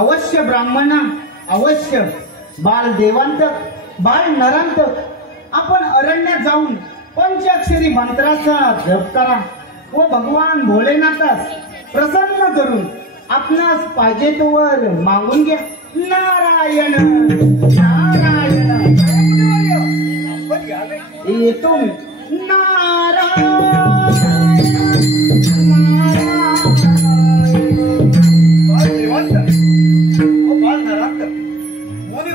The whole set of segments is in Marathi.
अवश्य ब्राह्मणा अवश्य बाल देवांत बाल नरांत आपण अरण्यात जाऊन पंचाक्षरी मंत्राचा जप करा व भगवान भोलेनाथास प्रसन्न करून आपणास पाहिजे तोवर मागून घ्या. नारायण नारायण येतो मी. नारायण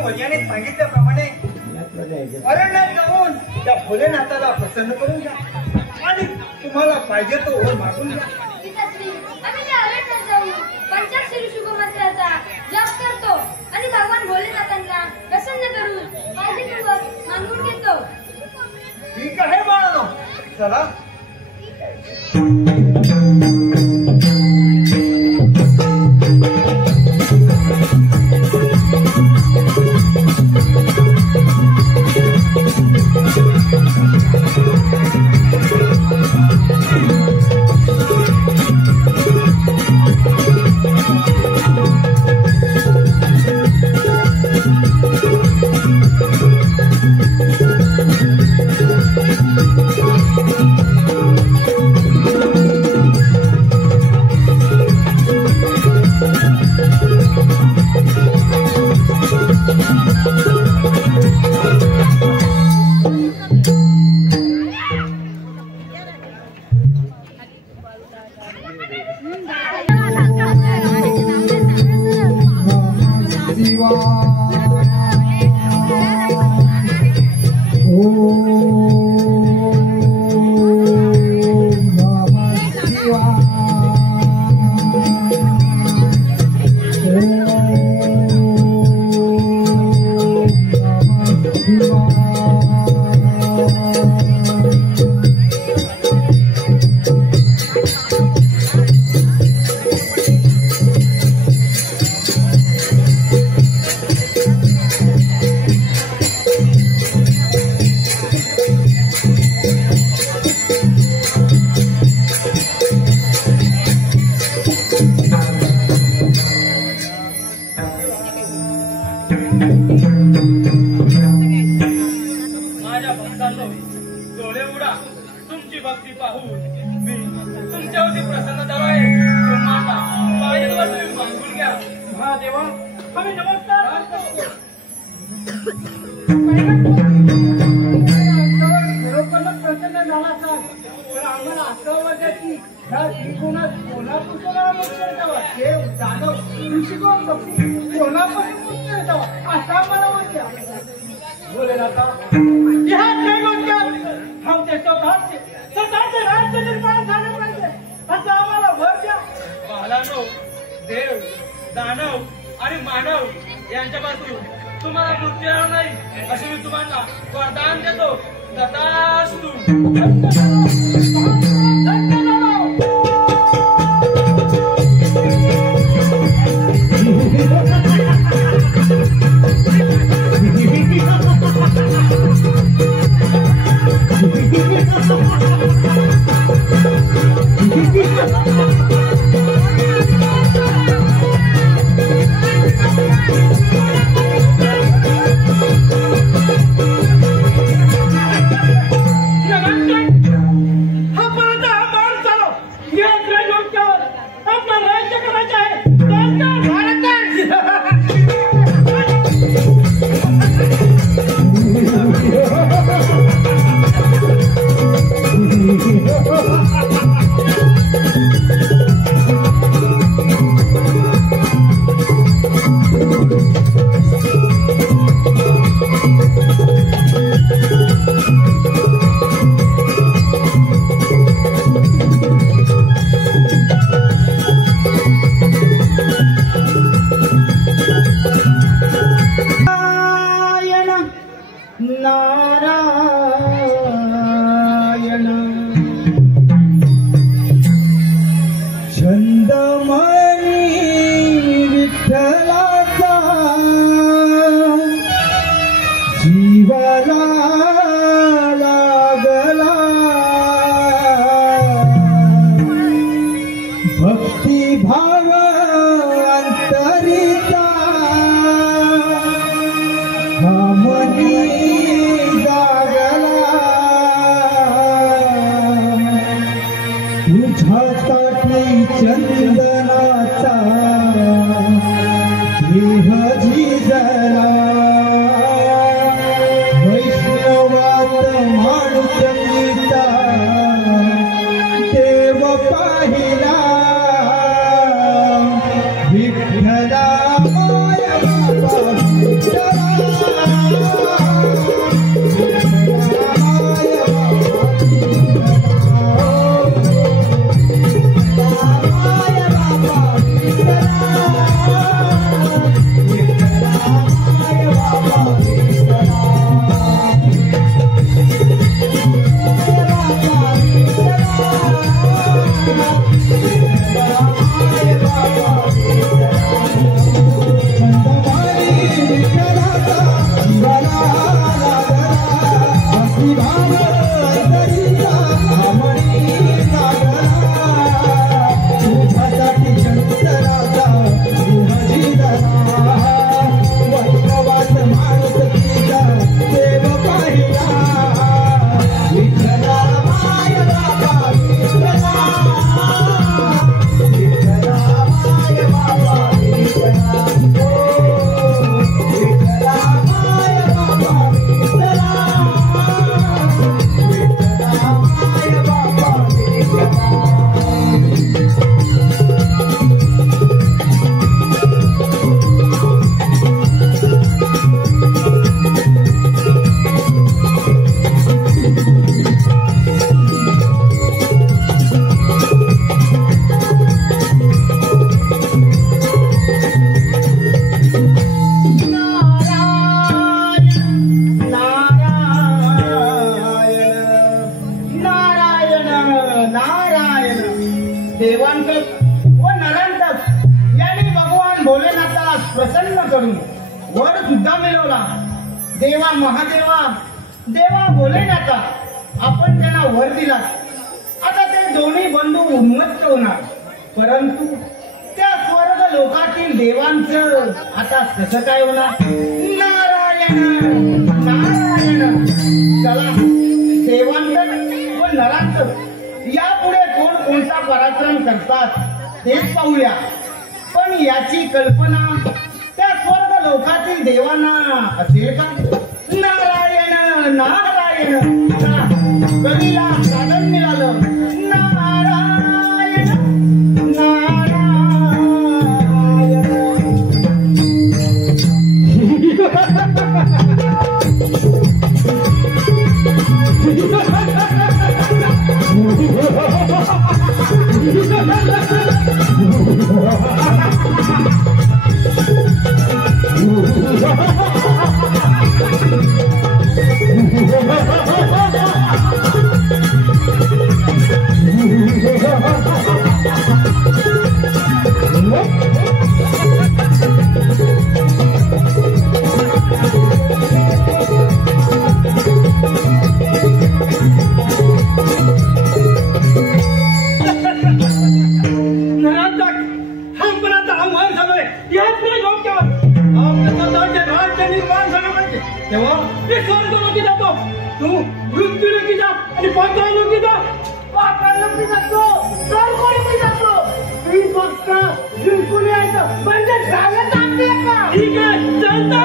वैज्ञानिक सांगितल्याप्रमाणे अरण्यात जाऊन त्या भोलेनाथाला प्रसन्न करून घ्या आणि तुम्हाला पाहिजे तो वर मागून घ्या. पंचाक्षरी शुभमंत्राचा जप करतो आणि भगवान भोलेनाथांना प्रसन्न करून पाहिजे तो वर मागून घेतो. ठीक आहे बाळांनो, चला. माझ्या भक्तांनो, डोळे उघडा. तुमची भक्ती पाहून मी तुमच्यावरती प्रसन्न झालो आहे. तुम्हाला पाहिजे तेव्हा तुम्ही मागून घ्या. महादेवा, आम्ही नमस्कार करतो. खरोखर प्रसन्न झाला सर. पण आम्हाला असं वाटतं की ह्या त्रिकोणात कोल्हापूरला मुक्त जावा, देव जाधव ऋषिकोण कोल्हापूर मुक्त जावा असं आम्हाला वाटतं. बोले आता ह्या त्रैलोक्यात आमचे स्वतःचे राज्य निर्माण झाले पाहिजे असं आम्हाला भर द्या. बालांनो, देव, दानव आणि मानव यांच्यापासून तुम्हाला मृत्यू येणार नाही असे मी तुम्हाला वरदान देतो. तथास्तु. नारायण छंदमणी विठ्ठलाचा जीवाला लागला भक्तिभाव अंतरिता मनी जागला तुझ्यासाठी चंदनाचा देह झिजला वैष्णवात माणूस गीता देव पाहिला विठ्ठला माय बाबा करून वर सुद्धा मिळवला. देवा महादेवा, देवा भोलेनाथा, आपण त्यांना वर दिला. आता ते दोन्ही बंधू उन्मत्त होणार. परंतु त्या स्वर्ग लोकातील देवांचं आता कसं काय होणार? नारायण नारायण. चला, देवांचं व नरांचं यापुढे कोण कोणता पराक्रम करतात तेच पाहूया. पण याची कल्पना त्या स्वर्ग लोकातील देवांना असेल का? नारायण नारायण. चला, कवीला साधन मिळालं. नारायण नारायण. तेव्हा ते स्वर्ग लोकी जातो, तू मृत्यू लोकी जा आणि पाताळ लोकी जा. पाताळ लोकी जातो, स्वर्ग लोकी जातो. मी फक्त जिंकून यायचं म्हणजे झालं. चालते का? ठीक आहे, चालतं.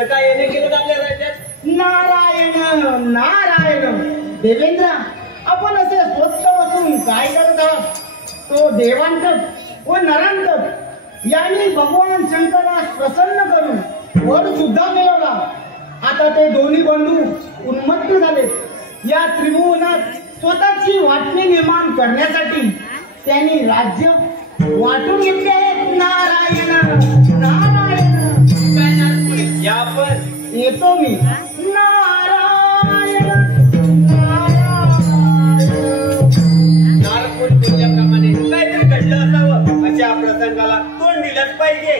कसं काय येणे केलं आपल्या राज्यात? नारायण नारायण. देवेंद्र, आपण असे स्वस्त बसून काय करत आहात? तो देवांतक व नरांतक यांनी भगवान शंकरास प्रसन्न करून वर सुद्धा मिळवला. आता ते दोन्ही बंधू उन्मत्त झाले. या त्रिभुवनात स्वतःची वाटणी निर्माण करण्यासाठी त्यांनी राज्य वाटून घेतले आहेत. नारायण नारायण. या पण येतो मी. नारायण नारकोट बोलल्याप्रमाणे काहीतरी घडलं असावं. अशा प्रसंगाला तोंड दिलंच पाहिजे.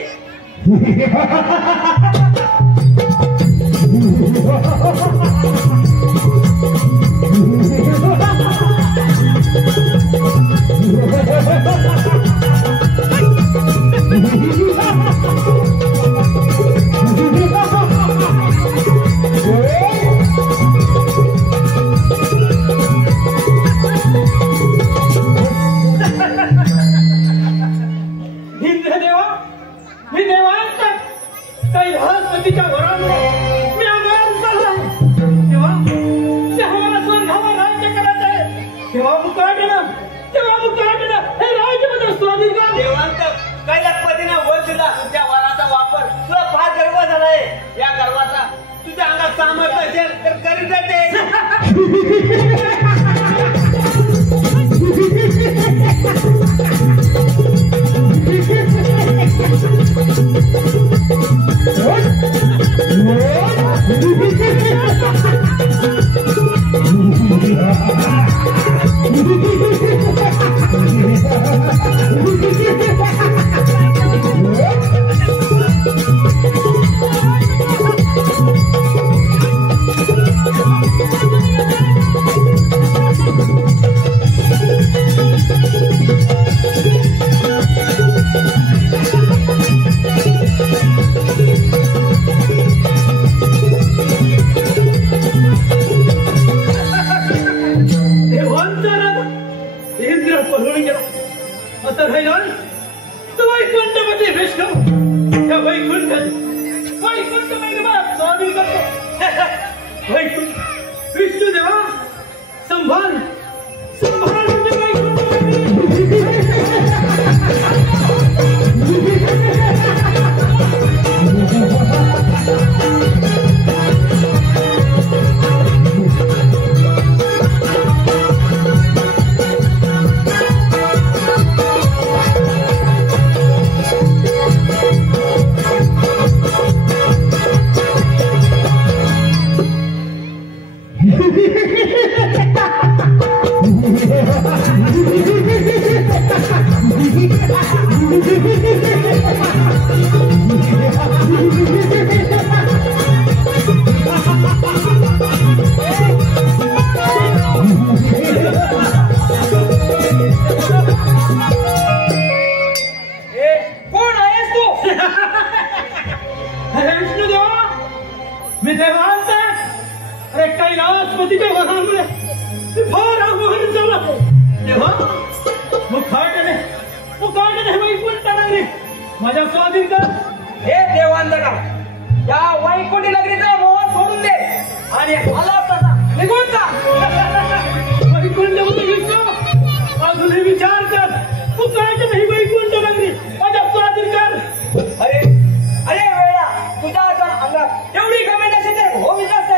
इंद्रदेवा, मी देवांत काही बृहस्पतीच्या वराने मी अमरान झाला. तेव्हा मला स्वर्गावर राज्य करायचं आहे. तेव्हा मुकाटणं हे राज्य माझं स्वाधीन का? देवांत काही पतीने वर दिला. त्या वराचा वापर तुला फार गर्व झालाय. या गर्वाचा तुझ्या अंगात सामर्थ्य असेल तर करीत जाते. विष्णू देवा, संभाल मी देवांत अरे कैलासपतीच्या वरामुळे फार आव्हान झाला. तेव्हा मुखाटने वैकुंठाने माझ्या स्वाधीन कर. हे देवांतका, या वैकुंठी नगरीचा मोह सोडून दे आणि आला तसा निघून जा. वैकुंठ विष्णू, अजूनही विचार कर. मुखाटने ही वैकुंठ नगरी माझ्या स्वाधीन कर. अरे वेळा, तुझ्या अंगात एवढी कमेंट असेल तर हो विकास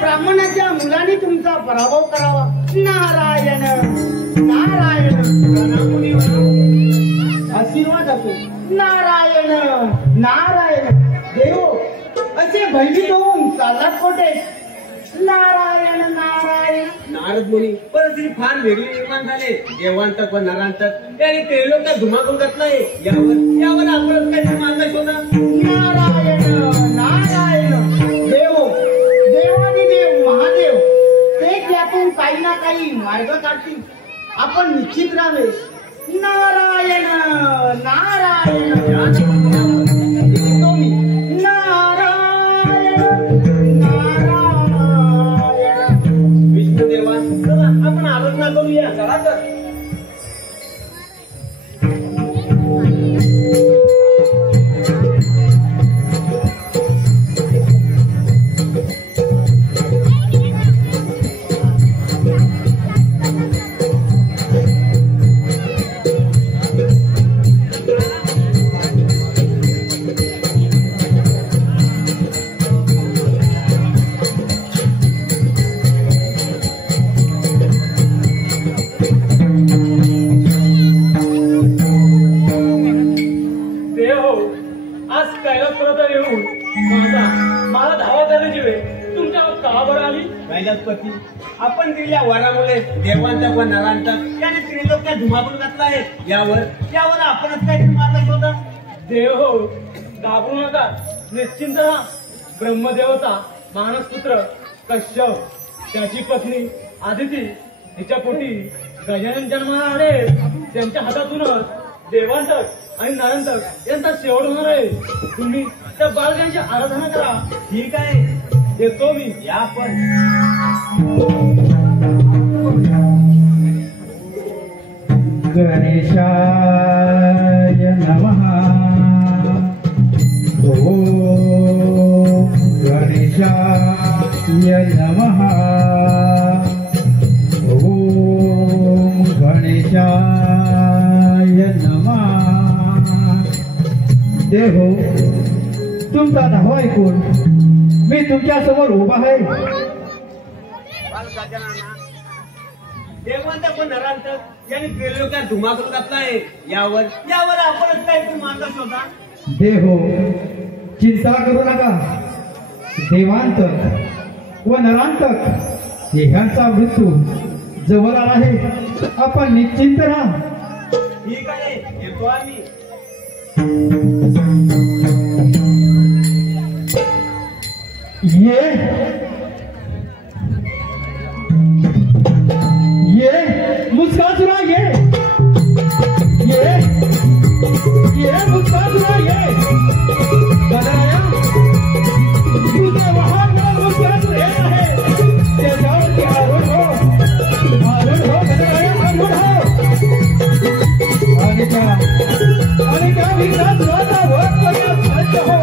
ब्राह्मणाच्या मुलाने तुमचा पराभव करावा. नारायण नारायण. आशीर्वाद असो. नारायण नारायण. देव असे भयभीत होऊन चालत कोठे. नारायण नारायण. नारद मुनी परिस्थिती फार वेगळी निर्माण झाले. देवांतक व नरांतक त्याने ते लोक धुमाकूळ घातलाय. यावर आपण काही मार्ग शोधा. नारायण नारायण. देव देवानी देव महादेव ते त्यातून काही ना काही मार्ग काढतील. आपण निश्चित राहावे. नारायण नारायण. तुम्ही नारायण नारायण. विष्णुदेवा चला आपण आराधना करूया. चला तर. कैलासपती आपण दिलेल्या वरामुळे देवांतक व नरांतक याने त्रिलोक धुमाकूळ घातला आहे. यावर आपणच काहीतरी मार्ग शोधा. देव हो घाबरू नका. निश्चिंत राहा. ब्रह्मदेवता मानसपुत्र कश्यप त्याची पत्नी आदिती हिच्या पोटी गजानन जन्माला आले. त्यांच्या हातातूनच देवांतक आणि नरांतक यांचा शेवट होणार आहे. तुम्ही त्या बालकांची आराधना करा. ठीक आहे येतो मी. या पण गणेशाय नमः. ओम गणेशाय नमः. ओम गणेशाय नमः. देव तुमचा धावा ऐकून मी तुमच्या समोर उभा आहे. देवांतक व नरांतक यांनी त्रिलोकात धुमाकूळ घातला आहे. यावर आपणच काहीतरी मार्ग शोधा. देहो चिंता करू नका. देवांतक व नरांतक ह्यांचा मृत्यू जवळ आला आहे. आपण निश्चिंत राहा. ठीक आहे येतो आम्ही. ये मुस्कान ये मुस्कान ये बनाया तुझे वहां का मुस्कान रहना है. तेजाब के आरूढ़ हो बनाया आरूढ़ हो. अनिका विकास वाला बहुत बड़ा सच हो.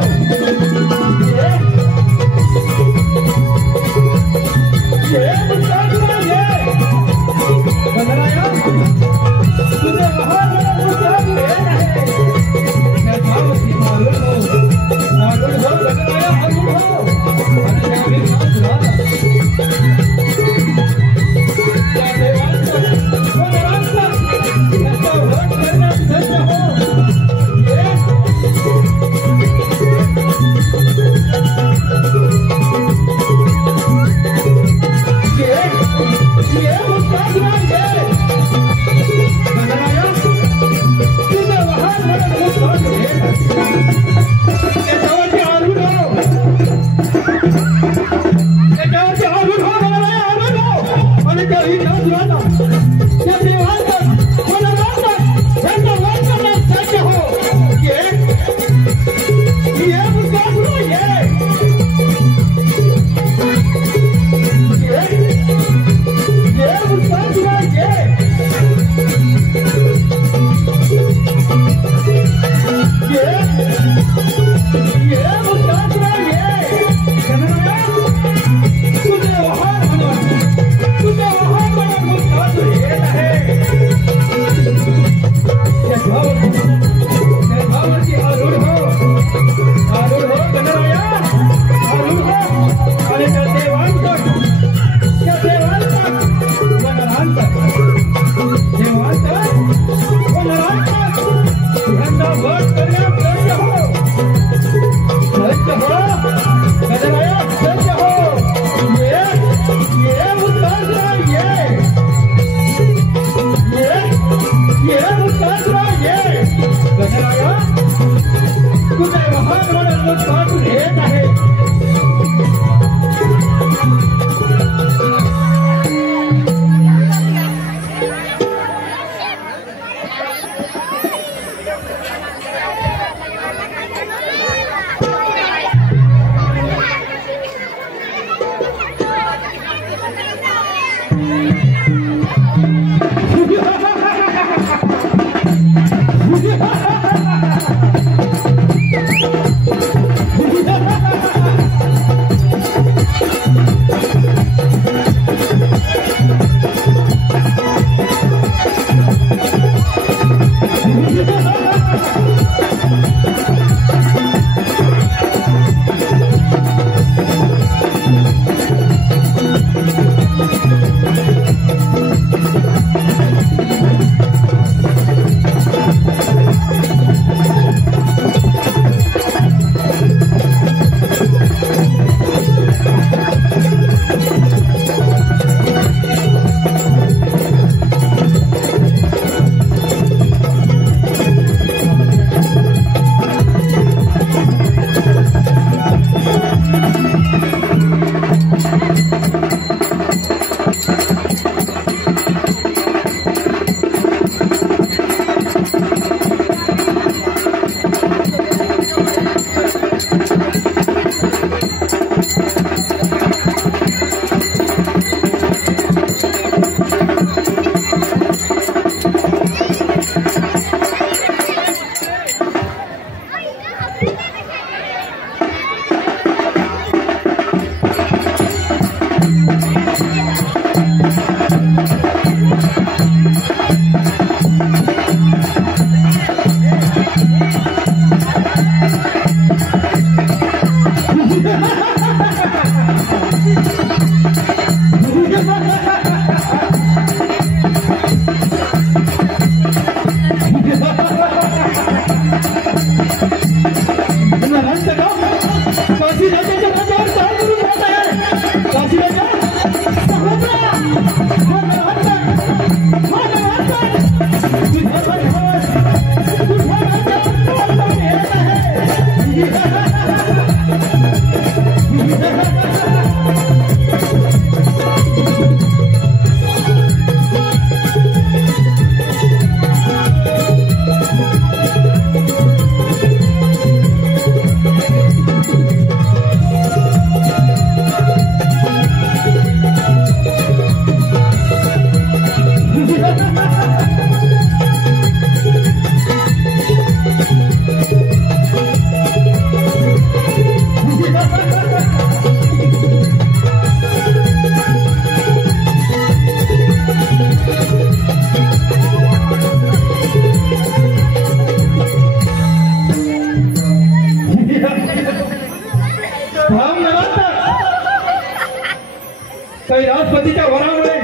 कैलासपतीच्या वरामुळे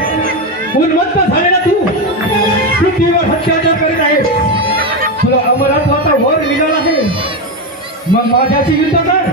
उन्मत्त झालेला तू पृथ्वीवर अत्याचार करीत आहेस. तुला अमरत्वाचा वर मिळाला आहे, मग माझ्याशी युद्ध कर.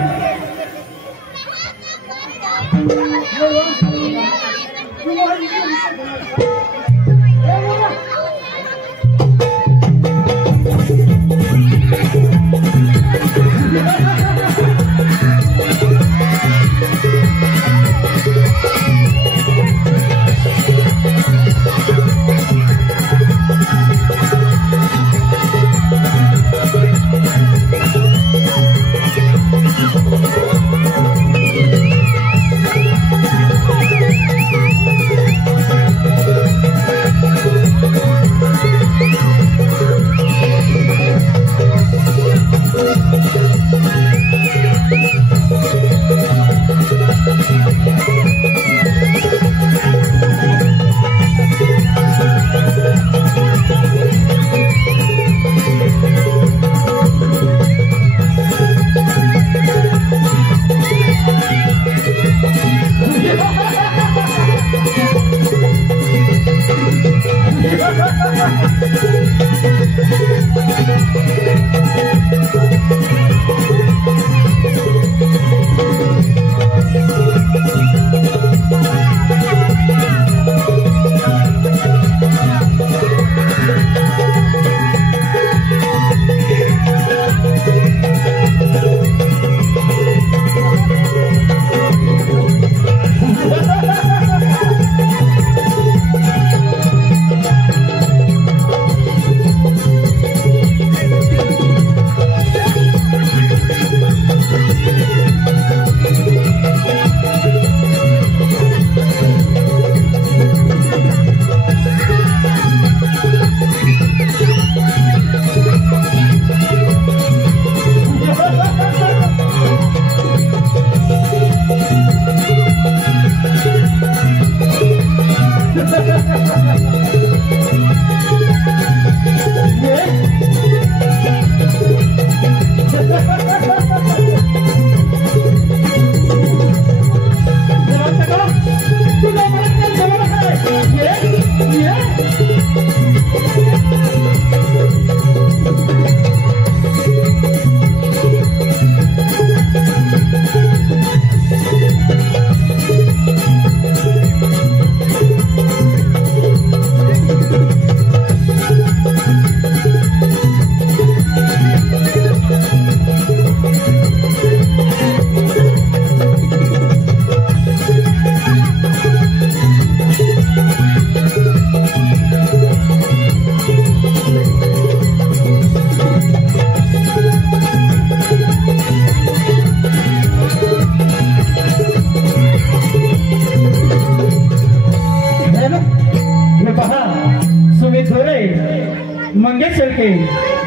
मंगेश शेळके,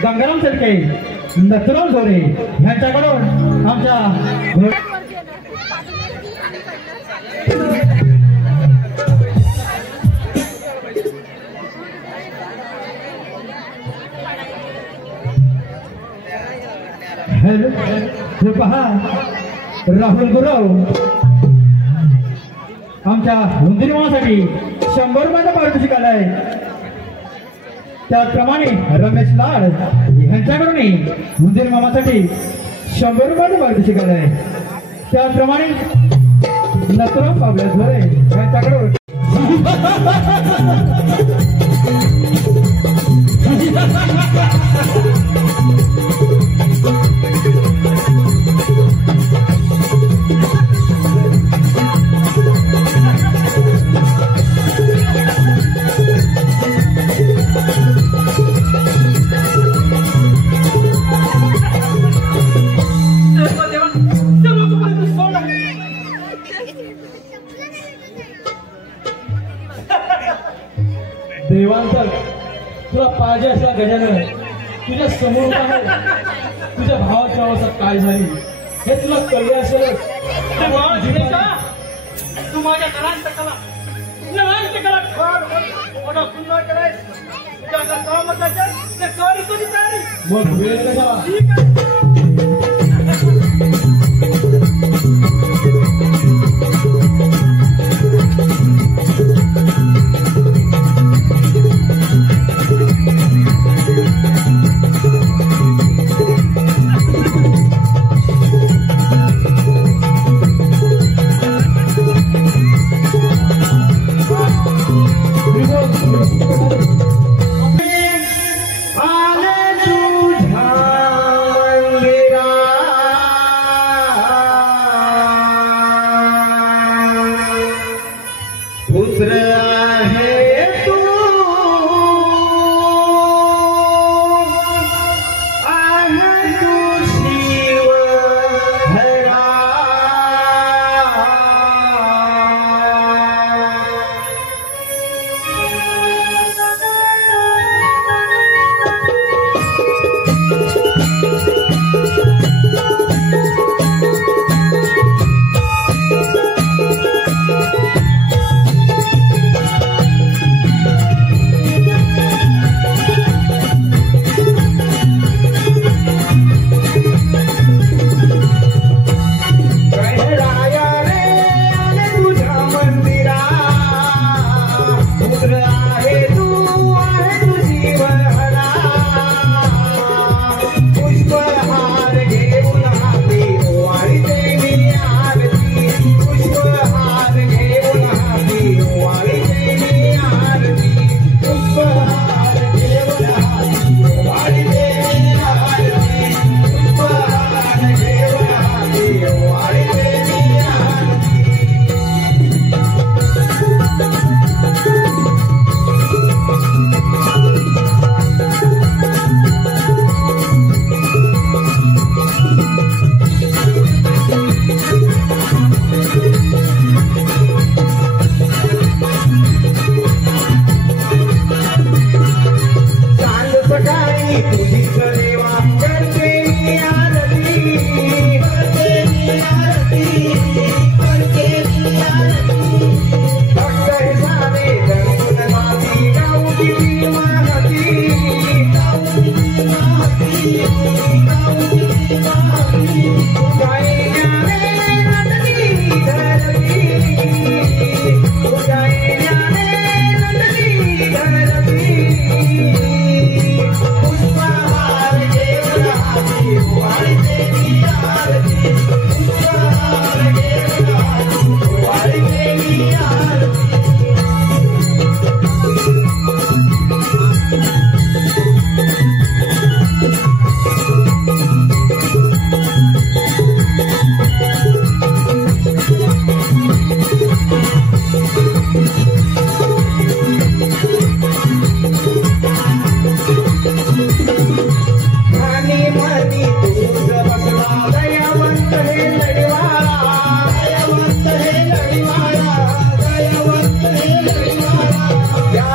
गंगाराम शेळके, नथुराम झोरे यांच्याकडून आमच्या हॅलो हे पहा राहुल गुरव आमच्या उंदीरमासाठी 100 रुपयाचा पारितोषिक आलाय. त्याचप्रमाणे रमेश लाड यांच्याकडून उंदीर मामासाठी 100 रुपयाचं पारितोषिक आलाय. त्याचप्रमाणे नथुराम पावल्या झोरे यांच्याकडून देवांतर तुला पाहिजे असला गजानन तुझ्या समोर आहे. तुझ्या भावाच्या अवस्था काय झाली हे तुला कळले असेल. तू माझ्या कलांतकाला मोठा सुंदर केलाय. त्याचा सहमत असेल ते सॉरी तुझी तयारी. मग वेळ कशाला.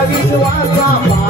विश्वासा